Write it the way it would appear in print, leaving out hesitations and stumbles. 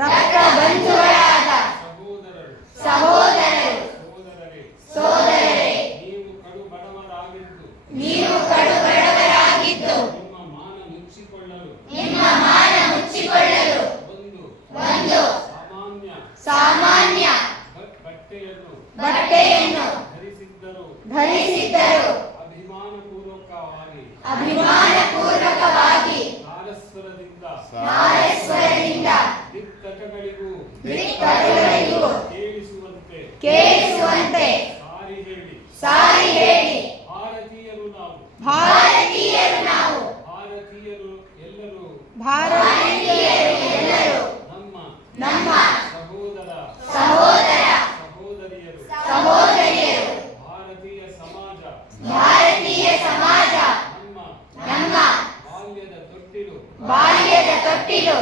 ರಕ್ತ ಬಂಧುಗಳಾದ ಸಹೋದರರು ಸೋದರರೇ, ನೀವು ಕಡು ಬಡವರಾಗಿದ್ದು ನಿಮ್ಮ ಮಾನ ಮುಚ್ಚಿಕೊಳ್ಳಲು ಒಂದು ಸಾಮಾನ್ಯ ಬಟ್ಟೆಯನ್ನು ಧರಿಸಿದ್ದರು. ಅಭಿಮಾನಪೂರ್ವಕವಾಗಿ ನಾರಸ್ವರದಿಂದ ದಿಕ್ಕಟಗಳಿಗೂ ಕೇಳಿಸುವಂತೆ ಸಾರಿ ಹೇಳಿ. ಭಾರತೀಯರು ನಾವು ಭಾರತೀಯರು ಎಲ್ಲರೂ ನಮ್ಮ ಸಹೋದರ ಸಹೋದರಿಯರು. ಭಾರತೀಯ ಸಮಾಜ ನಮ್ಮ ಬಾಲ್ಯದ ತೊಟ್ಟಿಲು,